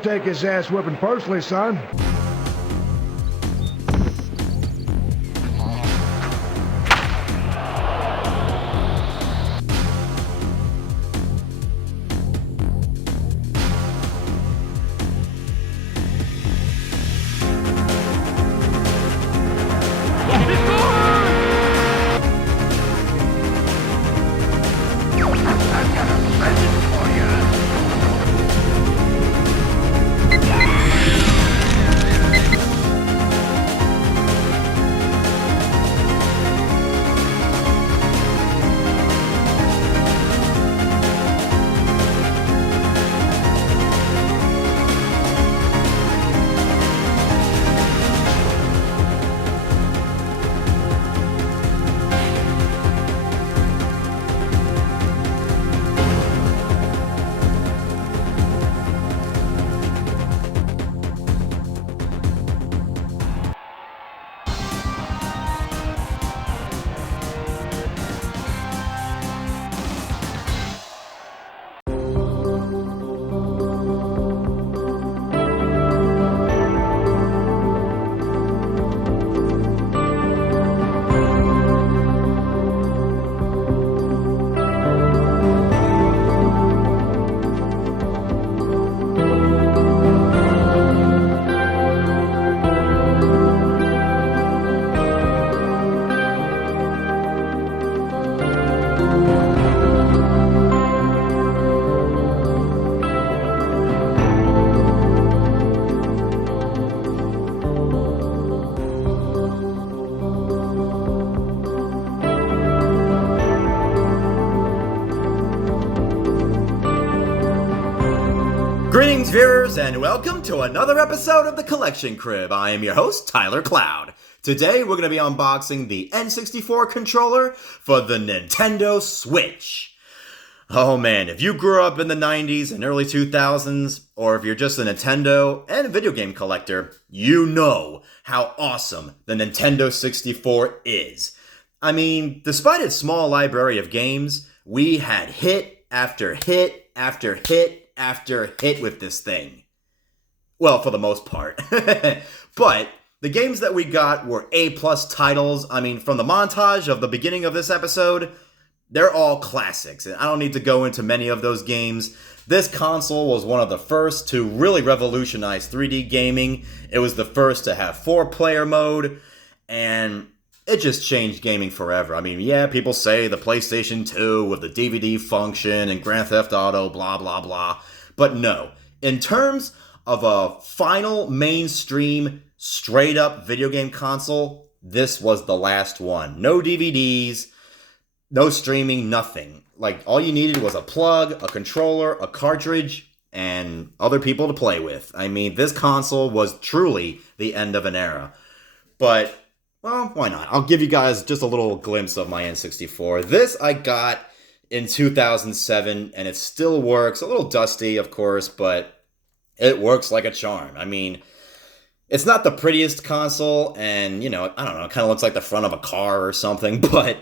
don't take his ass whipping personally, son. Greetings, viewers, and welcome to another episode of The Collection Crib. I am your host, Tyler Cloud. Today, we're going to be unboxing the N64 controller for the Nintendo Switch. Oh man, if you grew up in the 90s and early 2000s, or if you're just a Nintendo and a video game collector, you know how awesome the Nintendo 64 is. I mean, despite its small library of games, we had hit after hit after hit after hit with this thing. Well, for the most part. But the games that we got were A-plus titles. I mean, from the montage of the beginning of this episode, they're all classics. And I don't need to go into many of those games. This console was one of the first to really revolutionize 3D gaming. It was the first to have 4-player mode. And it just changed gaming forever. I mean, yeah, people say the PlayStation 2 with the DVD function and Grand Theft Auto, blah, blah, blah. But no, in terms of a final mainstream, straight-up video game console, this was the last one. No DVDs, no streaming, nothing. Like, all you needed was a plug, a controller, a cartridge, and other people to play with. I mean, this console was truly the end of an era. But, well, why not? I'll give you guys just a little glimpse of my N64. This I got in 2007, and it still works. A little dusty, of course, but it works like a charm. I mean, it's not the prettiest console, and, you know, I don't know, it kind of looks like the front of a car or something, but,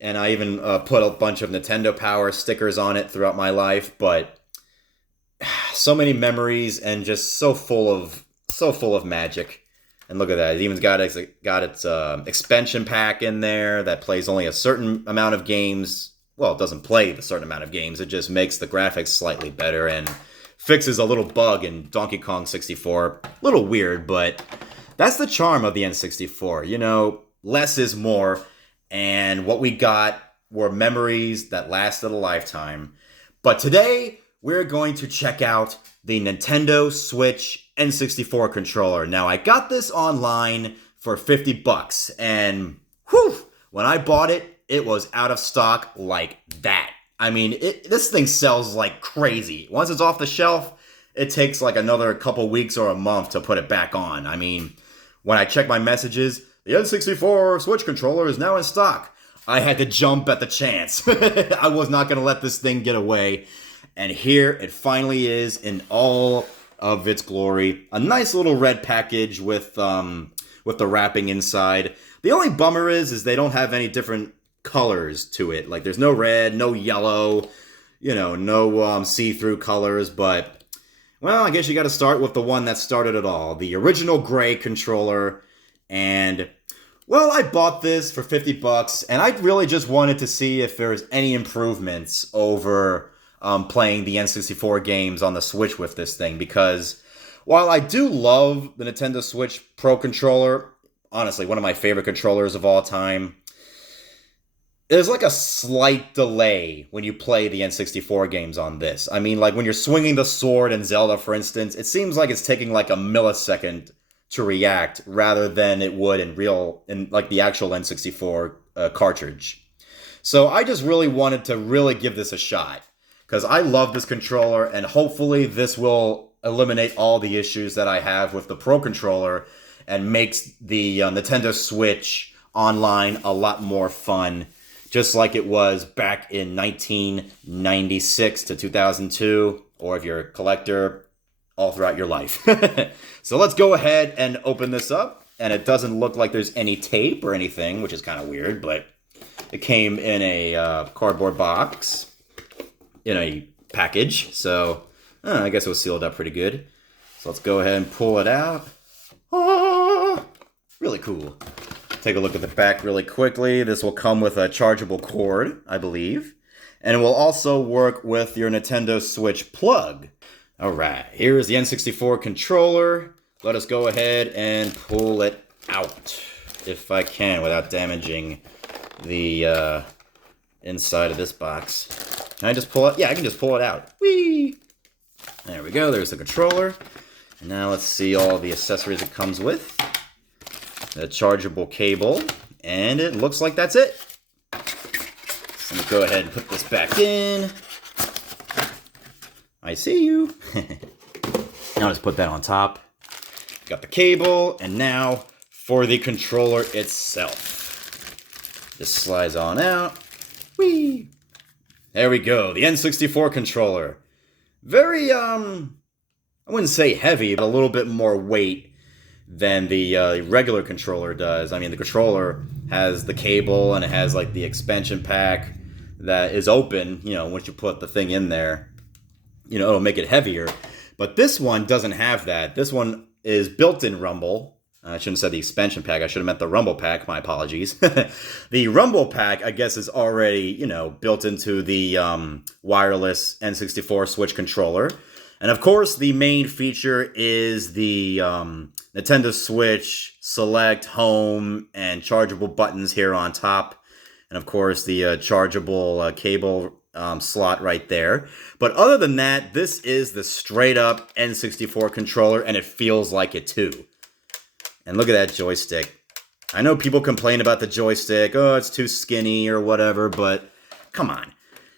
and I even put a bunch of Nintendo Power stickers on it throughout my life, but so many memories and just so full of magic. And look at that, it even got its expansion pack in there that plays only a certain amount of games. Well, it doesn't play the certain amount of games, it just makes the graphics slightly better and fixes a little bug in Donkey Kong 64. A little weird, but that's the charm of the N64. You know, less is more, and what we got were memories that lasted a lifetime. But today, we're going to check out the Nintendo Switch N64 controller. Now, I got this online for $50, and whew, when I bought it, it was out of stock like that. I mean, this thing sells like crazy. Once it's off the shelf, it takes like another couple weeks or a month to put it back on. I mean, when I check my messages, the N64 Switch controller is now in stock. I had to jump at the chance. I was not going to let this thing get away. And here it finally is in all of its glory. A nice little red package with the wrapping inside. The only bummer is they don't have any different colors to it. Like, there's no red, no yellow, you know, no see-through colors, but Well, I guess you got to start with the one that started it all, the original gray controller. And, well, I bought this for 50 bucks, and I really just wanted to see if there's any improvements over playing the N64 games on the Switch with this thing, because while I do love the Nintendo Switch Pro controller, honestly, one of my favorite controllers of all time, there's like a slight delay when you play the N64 games on this. I mean, like when you're swinging the sword in Zelda, for instance, it seems like it's taking like a millisecond to react rather than it would in like the actual N64 cartridge. So I just really wanted to really give this a shot because I love this controller, and hopefully this will eliminate all the issues that I have with the Pro controller and makes the Nintendo Switch online a lot more fun, just like it was back in 1996 to 2002, or if you're a collector, all throughout your life. So let's go ahead and open this up. And it doesn't look like there's any tape or anything, which is kind of weird, but it came in a cardboard box, in a package. So I guess it was sealed up pretty good. So let's go ahead and pull it out. Ah, really cool. Take a look at the back really quickly. This will come with a chargeable cord, I believe. And it will also work with your Nintendo Switch plug. Alright, here's the N64 controller. Let us go ahead and pull it out, if I can, without damaging the inside of this box. Can I just pull it? Yeah, I can just pull it out. Whee! There we go, there's the controller. And now let's see all the accessories it comes with. The chargeable cable, and it looks like that's it. So let me go ahead and put this back in. I see you. Now let's put that on top. Got the cable, and now for the controller itself. This slides on out. Whee! There we go, the N64 controller. Very, I wouldn't say heavy, but a little bit more weight than the regular controller does. I mean, the controller has the cable, and it has like the expansion pack that is open, once you put the thing in there. It'll make it heavier. But this one doesn't have that. This one is built-in rumble. I shouldn't have said the expansion pack. I should have meant the rumble pack. My apologies. The rumble pack, I guess, is already, built into the wireless N64 Switch controller. And of course, the main feature is the Nintendo Switch Select, Home, and chargeable buttons here on top. And of course, the chargeable cable slot right there. But other than that, this is the straight up N64 controller, and it feels like it too. And look at that joystick. I know people complain about the joystick, oh, it's too skinny or whatever, but come on.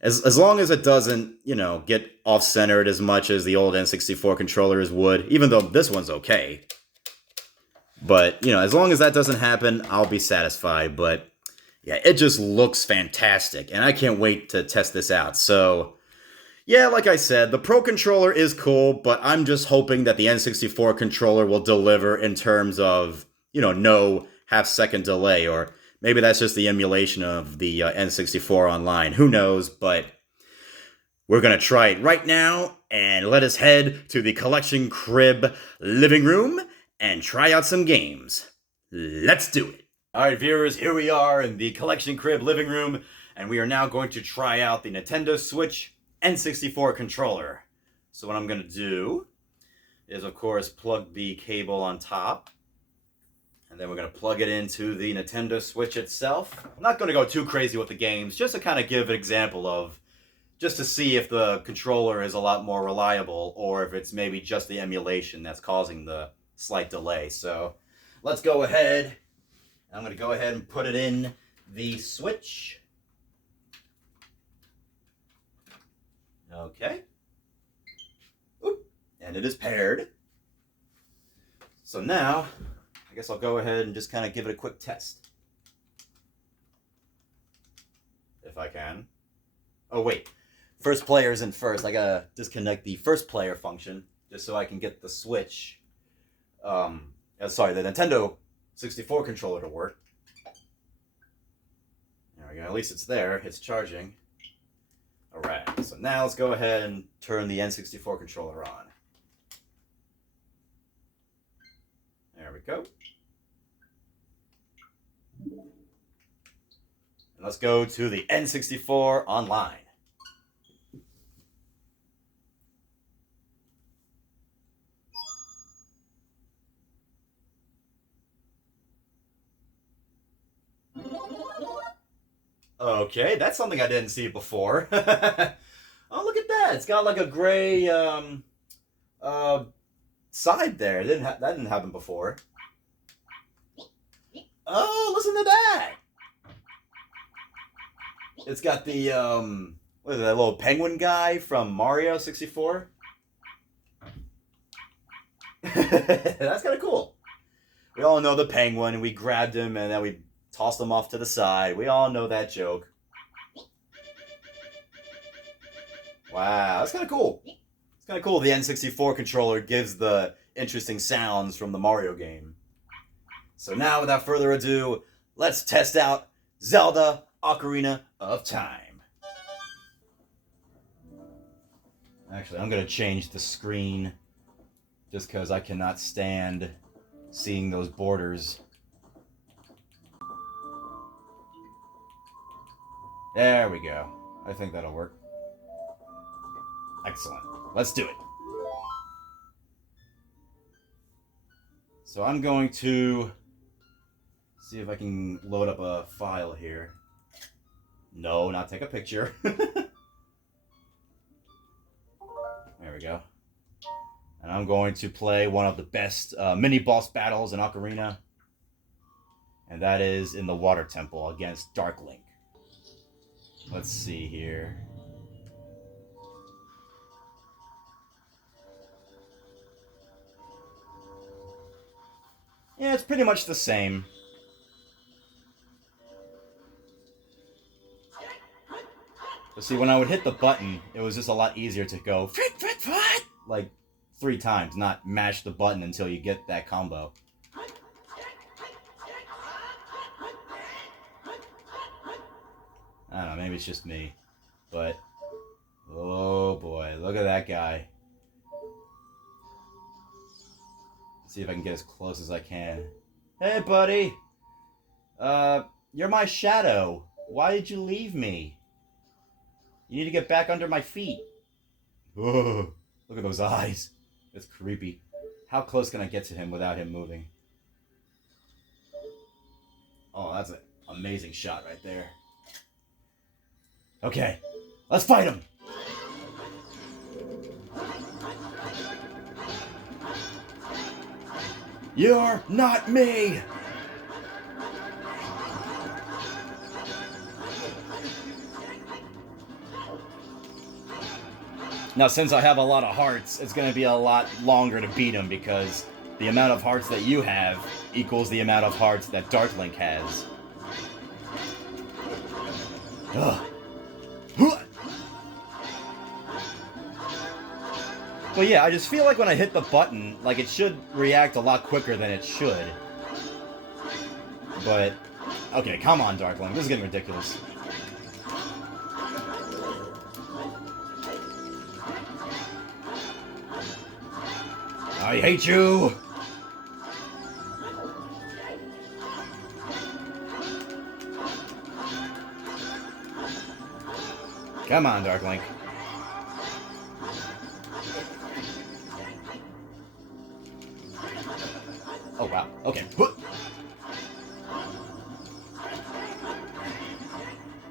As long as it doesn't, get off-centered as much as the old N64 controllers would, even though this one's okay. But, as long as that doesn't happen, I'll be satisfied. But yeah, it just looks fantastic, and I can't wait to test this out. So, yeah, like I said, the Pro controller is cool, but I'm just hoping that the N64 controller will deliver in terms of, no half-second delay, or maybe that's just the emulation of the N64 online. Who knows, but we're going to try it right now, and let us head to the Collection Crib living room and try out some games. Let's do it. Alright viewers, here we are in the Collection Crib living room, and we are now going to try out the Nintendo Switch N64 controller. So what I'm going to do is, of course, plug the cable on top, and then we're going to plug it into the Nintendo Switch itself. I'm not going to go too crazy with the games, just to kind of give an example of, just to see if the controller is a lot more reliable, or if it's maybe just the emulation that's causing the slight delay. So let's go ahead. I'm going to go ahead and put it in the Switch. Okay. Oop. And it is paired. So now, I guess I'll go ahead and just kind of give it a quick test. If I can. Oh, wait. First player isn't first. I got to disconnect the first player function just so I can get the Switch. The Nintendo 64 controller to work. There we go. At least it's there. It's charging. Alright, so now let's go ahead and turn the N64 controller on. we go. And let's go to the N64 Online. Okay, that's something I didn't see before. Oh, look at that. It's got like a gray side there. That didn't happen before. Oh, listen to that. It's got the what is that little penguin guy from Mario 64? That's kind of cool. We all know the penguin. We grabbed him and then we tossed him off to the side. We all know that joke. Wow, that's kind of cool. It's kind of cool. The N64 controller gives the interesting sounds from the Mario game. So now, without further ado, let's test out Zelda Ocarina of Time. Actually, I'm going to change the screen just because I cannot stand seeing those borders. There we go. I think that'll work. Excellent. Let's do it. So I'm going to see if I can load up a file here. No, not take a picture. There we go. And I'm going to play one of the best mini-boss battles in Ocarina. And that is in the Water Temple against Dark Link. Let's see here. Yeah, it's pretty much the same. But see, when I would hit the button, it was just a lot easier to go like 3 times, not mash the button until you get that combo. I don't know, maybe it's just me. But, oh boy, look at that guy. Let's see if I can get as close as I can. Hey, buddy! You're my shadow. Why did you leave me? You need to get back under my feet. Oh, look at those eyes. It's creepy. How close can I get to him without him moving? Oh, that's an amazing shot right there. Okay, let's fight him! You're not me! Now, since I have a lot of hearts, it's going to be a lot longer to beat him because the amount of hearts that you have equals the amount of hearts that Dark Link has. Ugh. But yeah, I just feel like when I hit the button, like it should react a lot quicker than it should. But, okay, come on, Dark Link. This is getting ridiculous. I hate you! Come on, Dark Link. Oh, wow. Okay.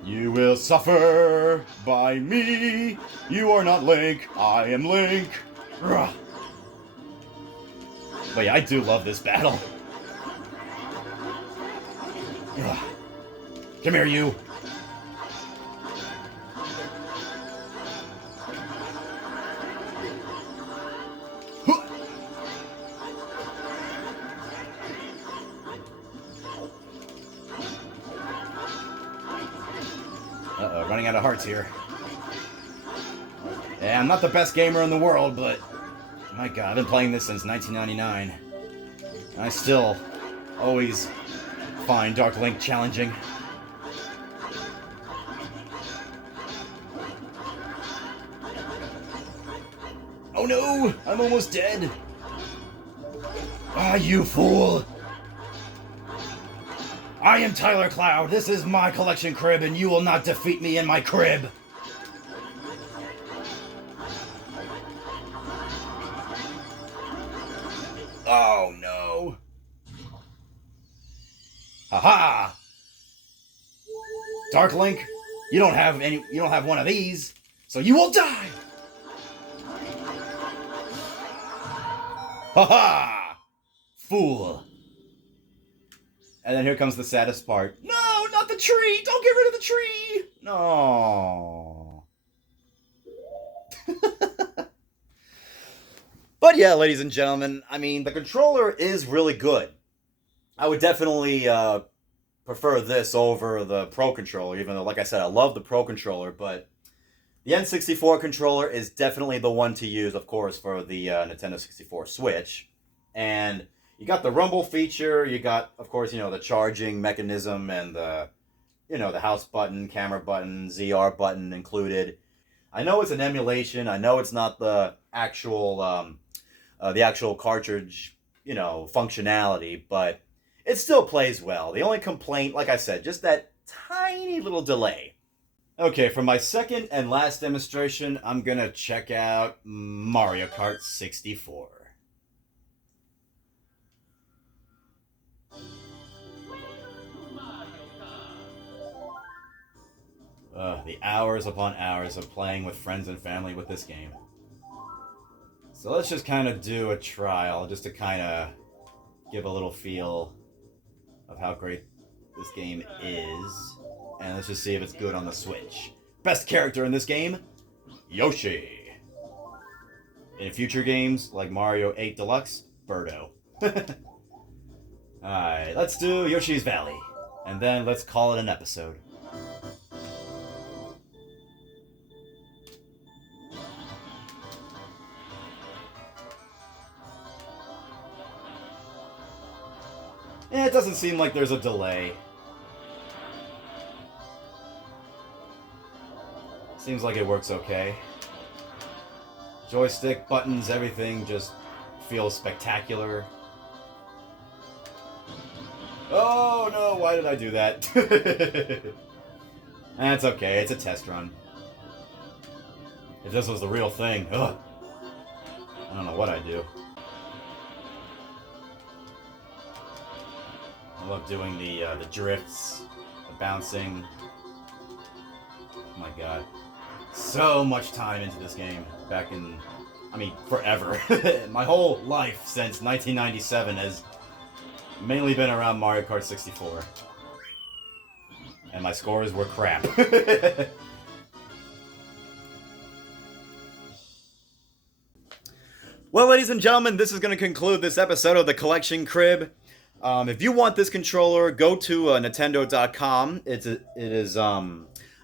You will suffer by me. You are not Link. I am Link. Ugh. But yeah, I do love this battle. Ugh. Come here, you. Uh-oh, running out of hearts here. Yeah, I'm not the best gamer in the world, but my god, I've been playing this since 1999. And I still always find Dark Link challenging. Oh no! I'm almost dead! Ah, you fool! I am Tyler Cloud. This is my collection crib, and you will not defeat me in my crib. Oh no! Haha! Dark Link, you don't have one of these, so you will die! Haha! Fool! And then here comes the saddest part. No, not the tree! Don't get rid of the tree! No. But yeah, ladies and gentlemen, I mean, the controller is really good. I would definitely prefer this over the Pro Controller, even though, like I said, I love the Pro Controller, but the N64 controller is definitely the one to use, of course, for the Nintendo 64 Switch. And you got the rumble feature, you got, of course, the charging mechanism and the house button, camera button, ZR button included. I know it's an emulation, I know it's not the actual cartridge, functionality, but it still plays well. The only complaint, like I said, just that tiny little delay. Okay, for my second and last demonstration, I'm gonna check out Mario Kart 64. The hours upon hours of playing with friends and family with this game. So let's just kind of do a trial, just to kind of give a little feel of how great this game is. And let's just see if it's good on the Switch. Best character in this game? Yoshi. In future games, like Mario 8 Deluxe, Birdo. Alright, let's do Yoshi's Valley. And then let's call it an episode. It doesn't seem like there's a delay. Seems like it works okay. Joystick, buttons, everything just feels spectacular. Oh no, why did I do that? That's okay, it's a test run. If this was the real thing, ugh. I don't know what I'd do. I love doing the drifts, the bouncing. Oh my god. So much time into this game. Forever. My whole life since 1997 has mainly been around Mario Kart 64. And my scores were crap. Well, ladies and gentlemen, this is going to conclude this episode of the Collection Crib. If you want this controller, go to Nintendo.com. It is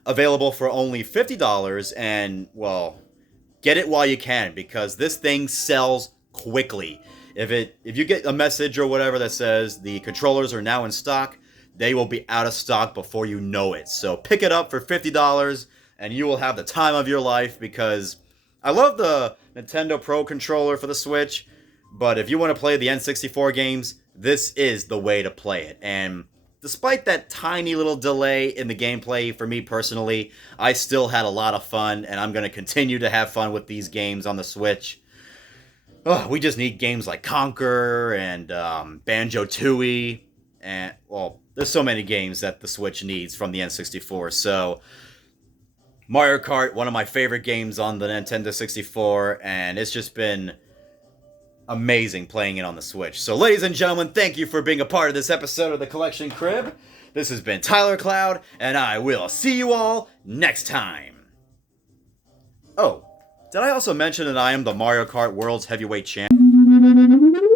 available for only $50, and, well, get it while you can, because this thing sells quickly. If you get a message or whatever that says the controllers are now in stock, they will be out of stock before you know it. So pick it up for $50, and you will have the time of your life, because I love the Nintendo Pro Controller for the Switch, but if you want to play the N64 games, this is the way to play it. And despite that tiny little delay in the gameplay, for me personally, I still had a lot of fun, and I'm going to continue to have fun with these games on the Switch. We just need games like Conquer and Banjo-Tooie, and, well, there's so many games that the Switch needs from the N64, so Mario Kart, one of my favorite games on the Nintendo 64, and it's just been amazing playing it on the Switch. So, ladies and gentlemen, thank you for being a part of this episode of the Collection Crib. This has been Tyler Cloud, and I will see you all next time. Oh, did I also mention that I am the Mario Kart World's Heavyweight Champion?